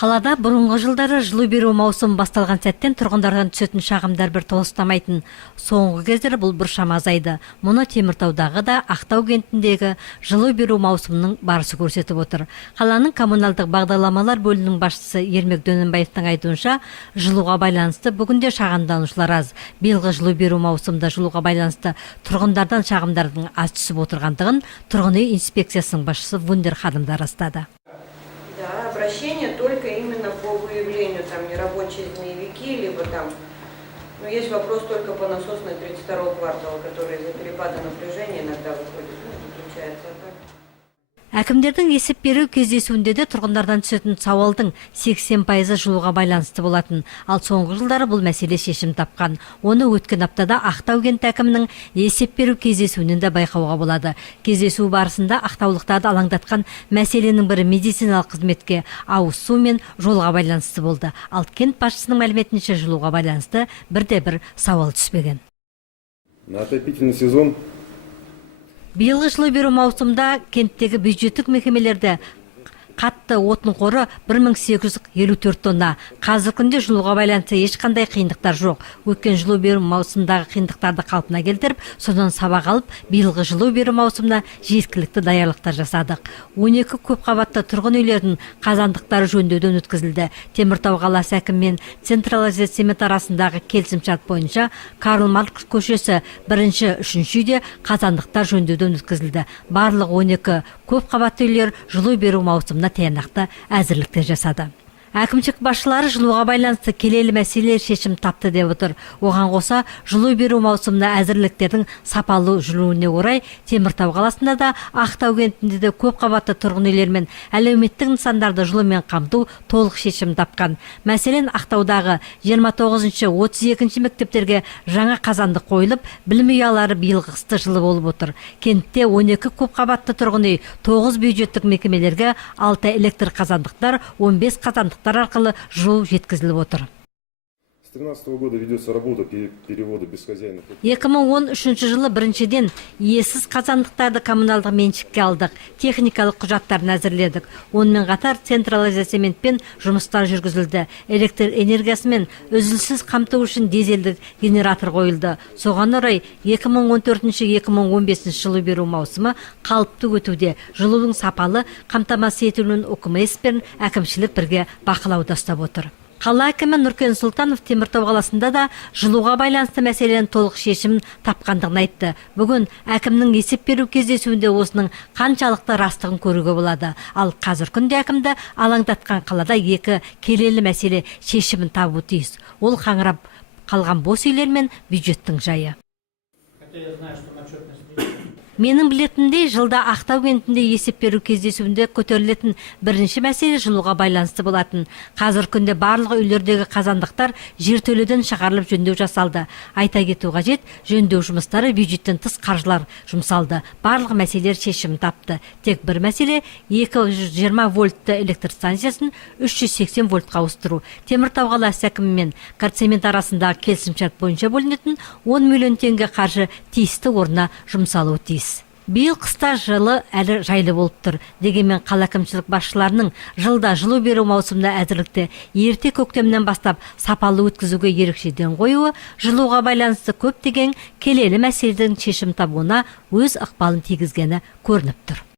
Қалада бұрынғы жылдары жылу беру маусымы басталған сәттен тұрғындардан түсетін шағымдар бір толастамайтын. Соңғы кездері бұл біршама азайды. Мұны Теміртаудағы да Ақтау кентіндегі жылу беру маусымының барысы көрсетіп отыр. Қаланың коммуналдық бағдарламалар бөлімінің басшысы Ермек Дөненбаевтың айтуынша, жылуға байланысты бүгінде шағымданушылар аз. Биылғы жылу беру маусымында жылуға байланысты тұрғындардан шағымдардың аз түсіп отырғандығын тұрғын үй инспекциясының басшысы Хадымдар растады. Да, обращение только именно по выявлению там нерабочие змеевики, либо там, но есть вопрос только по насосной 32-го квартала, который из-за перепада напряжения иногда выходит, заключается. Әкімдердің есеп беру кездесуінде де тұрғындардан түсетін сауалдың 80% жылуға байланысты болатын. Ал соңғы жылдары бұл мәселе шешім тапқан. Оны өткен аптада Ақтау кент әкімінің есеп беру кездесуінен де байқауға болады. Кездесу барысында ақтаулықтарды алаңдатқан мәселенің бірі медициналық қызметке, ауыз су мен жолға байланысты болды. Ал кент басшысының мәліметінше жылуға байланысты бірде-бір сауал түспеген. На отопительный сезон Биылғы жылу беру маусымда кенттегі бюджеттік мекемелерде қатты отын қоры 1854 тонна. Қазір күнде жылуға байланысты ешқандай қиындықтар жоқ. Өткен жылу беру маусымдағы қиындықтарды қалпына келтіріп, содан сабақ алып, биылғы жылу беру маусымына жеткілікті даярлықтар жасадық. 12 көпқабатты тұрғын үйлердің қазандықтары жөндеуден өткізілді. Теміртау қаласы әкімімен централизация цемент арасындағы келісімшарт бойынша Карл Маркс көшесі 1-3 үйде қазандықтар жөндеуден өткізілді. Барлық 12 көпқабатты үйлер жылу беру маусымына тиянақты әзірліктер жасады. Әкімшілік басшылары жылуға байланысты келелі мәселелер шешім тапты деп отыр. Оған қоса жылу беру маусымына әзірліктердің сапалы жүруіне орай Теміртау қаласында да Ақтау кентінде де көп қабатты тұрғын үйлер мен әлеуметтік нысандарды жылумен қамту толық шешім тапқан. Мәселен, Ақтаудағы 29-32 мектептерге жаңа қазандық қойылып, білім ұялары биылғы қысты жылы болып отыр. Кентте 12 көп қабатты тұрғын үй, 9 бюджеттік мекемелерге 6 электр қазандықтар, 15 қазандық арқылы жылу жеткізіліп отыр. С 2013 года ведется работа перевода бесхозяйных. 2013 жылы біріншіден иесіз қазандықтарды коммуналдық меншікке алдық, техникалық құжаттарын әзірледік. Онымен қатар централизациямен жұмыстар жүргізілді. Электр энергиясымен үзілсіз қамту үшін дизельдік генератор қойылды. Соған орай 2014-2015 жылу беру маусымы қалыпты өтуде. Жылудың сапалы қамтамасыз етілуін ОКМС пен әкімшілік бірге бақылауда ұстап отыр. Қала әкімі Нұркен Сұлтанов Теміртау қаласында да жылуға байланысты мәселенің толық шешім тапқандығын айтты. Бүгін әкімнің есеп беру кездесуінде осының қаншалықты растығын көруге болады. Ал қазір күнде әкімді алаңдатқан қалада екі келелі мәселе шешімін табуы тиіс. Ол қаңырап қалған бос үйлер мен бюджеттің жайы. Менің білетіндей, жылда Ақтау кентінде есеп беру кездесуінде көтерілетін бірінші мәселе жылуға байланысты болатын. Қазір күнде барлық үйлердегі қазандықтар жертөледен шығарылып жөндеу жасалды. Айта кету қажет, жөндеу жұмыстары бюджеттен тыс қаржылар жұмсалды. Барлық мәселелер шешім тапты. Тек бір мәселе 220 вольтты электр станциясын 380 вольтқа ауыстыру. Теміртау қаласы әкімімен цемент арасындағы келісімшарт бойынша бөлінетін 10 миллион теңге қаржы тиісті орнына жұмсалуы тиіс. Биыл қыста жылы әлі жайлы болып тұр. Дегенмен қала әкімшілік басшыларының жылда жылу беру маусымында әзірлікті ерте көктемнен бастап сапалы өткізуге ерекше ден қоюы жылуға байланысты көптеген келелі мәселелердің шешім табуына өз ықпалын тигізгені көрініп тұр.